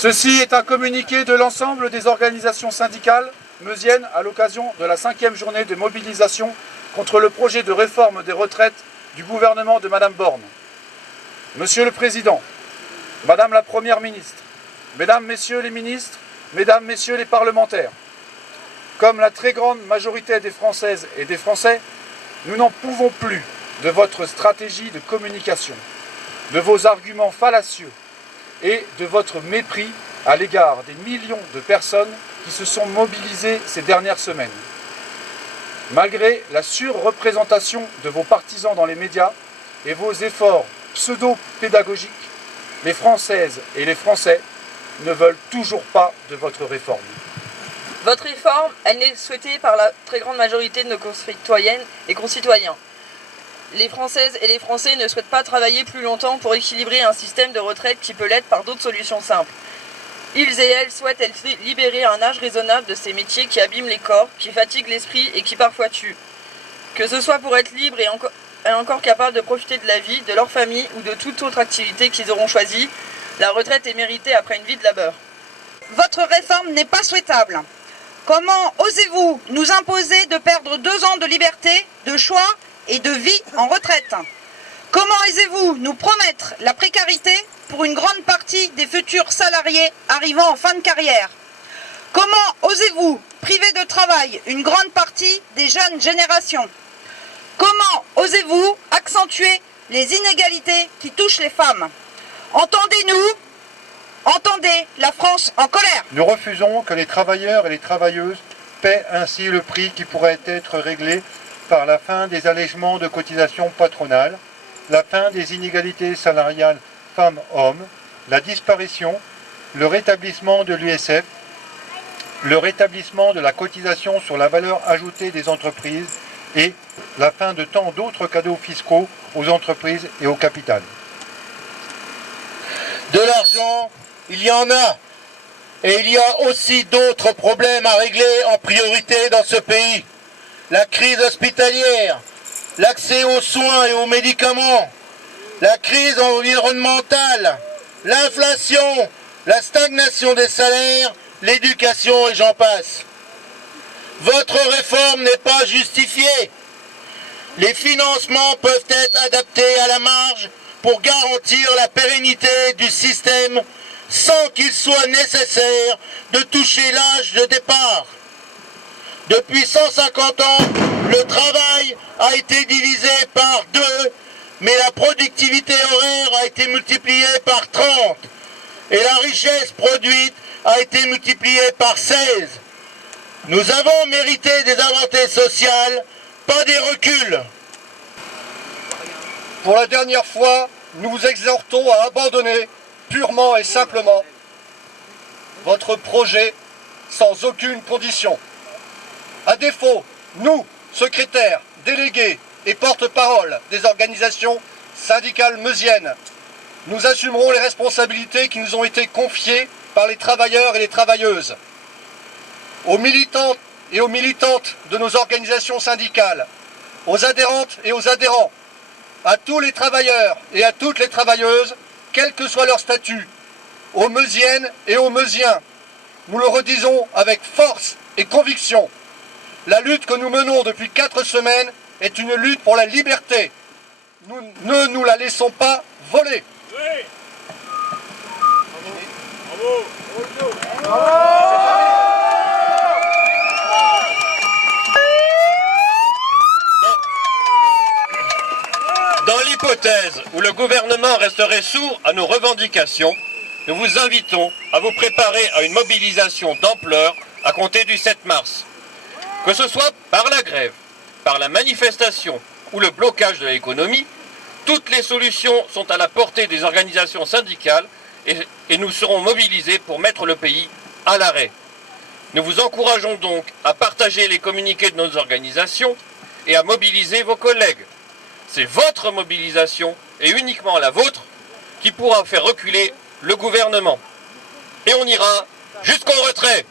Ceci est un communiqué de l'ensemble des organisations syndicales meusiennes à l'occasion de la 5e journée de mobilisation contre le projet de réforme des retraites du gouvernement de Madame Borne. Monsieur le Président, Madame la Première ministre, Mesdames, Messieurs les ministres, Mesdames, Messieurs les parlementaires, comme la très grande majorité des Françaises et des Français, nous n'en pouvons plus de votre stratégie de communication, de vos arguments fallacieux et de votre mépris à l'égard des millions de personnes qui se sont mobilisées ces dernières semaines. Malgré la surreprésentation de vos partisans dans les médias et vos efforts pseudo-pédagogiques, les Françaises et les Français ne veulent toujours pas de votre réforme. Votre réforme, elle n'est souhaitée par la très grande majorité de nos concitoyennes et concitoyens. Les Françaises et les Français ne souhaitent pas travailler plus longtemps pour équilibrer un système de retraite qui peut l'être par d'autres solutions simples. Ils et elles souhaitent être libérés à un âge raisonnable de ces métiers qui abîment les corps, qui fatiguent l'esprit et qui parfois tuent. Que ce soit pour être libres et encore capables de profiter de la vie, de leur famille ou de toute autre activité qu'ils auront choisie, la retraite est méritée après une vie de labeur. Votre réforme n'est pas souhaitable. Comment osez-vous nous imposer de perdre 2 ans de liberté, de choix et de vie en retraite? Comment osez-vous nous promettre la précarité pour une grande partie des futurs salariés arrivant en fin de carrière? Comment osez-vous priver de travail une grande partie des jeunes générations? Comment osez-vous accentuer les inégalités qui touchent les femmes? Entendez-nous, entendez la France en colère. Nous refusons que les travailleurs et les travailleuses paient ainsi le prix qui pourrait être réglé par la fin des allègements de cotisations patronales, la fin des inégalités salariales femmes-hommes, la disparition, le rétablissement de l'USF, le rétablissement de la cotisation sur la valeur ajoutée des entreprises et la fin de tant d'autres cadeaux fiscaux aux entreprises et au capital. De l'argent, il y en a. Et il y a aussi d'autres problèmes à régler en priorité dans ce pays. La crise hospitalière, l'accès aux soins et aux médicaments, la crise environnementale, l'inflation, la stagnation des salaires, l'éducation et j'en passe. Votre réforme n'est pas justifiée. Les financements peuvent être adaptés à la marge pour garantir la pérennité du système sans qu'il soit nécessaire de toucher l'âge de départ. Depuis 150 ans, le travail a été divisé par 2, mais la productivité horaire a été multipliée par 30 et la richesse produite a été multipliée par 16. Nous avons mérité des avancées sociales, pas des reculs. Pour la dernière fois, nous vous exhortons à abandonner purement et simplement votre projet sans aucune condition. À défaut, nous, secrétaires, délégués et porte-parole des organisations syndicales meusiennes, nous assumerons les responsabilités qui nous ont été confiées par les travailleurs et les travailleuses. Aux militantes et aux militantes de nos organisations syndicales, aux adhérentes et aux adhérents, à tous les travailleurs et à toutes les travailleuses, quel que soit leur statut, aux meusiennes et aux meusiens, nous le redisons avec force et conviction. La lutte que nous menons depuis 4 semaines est une lutte pour la liberté. Nous ne nous la laissons pas voler. Oui. Bravo. Bravo. Bravo. Dans l'hypothèse où le gouvernement resterait sourd à nos revendications, nous vous invitons à vous préparer à une mobilisation d'ampleur à compter du 7 mars. Que ce soit par la grève, par la manifestation ou le blocage de l'économie, toutes les solutions sont à la portée des organisations syndicales et nous serons mobilisés pour mettre le pays à l'arrêt. Nous vous encourageons donc à partager les communiqués de nos organisations et à mobiliser vos collègues. C'est votre mobilisation, et uniquement la vôtre, qui pourra faire reculer le gouvernement. Et on ira jusqu'au retrait.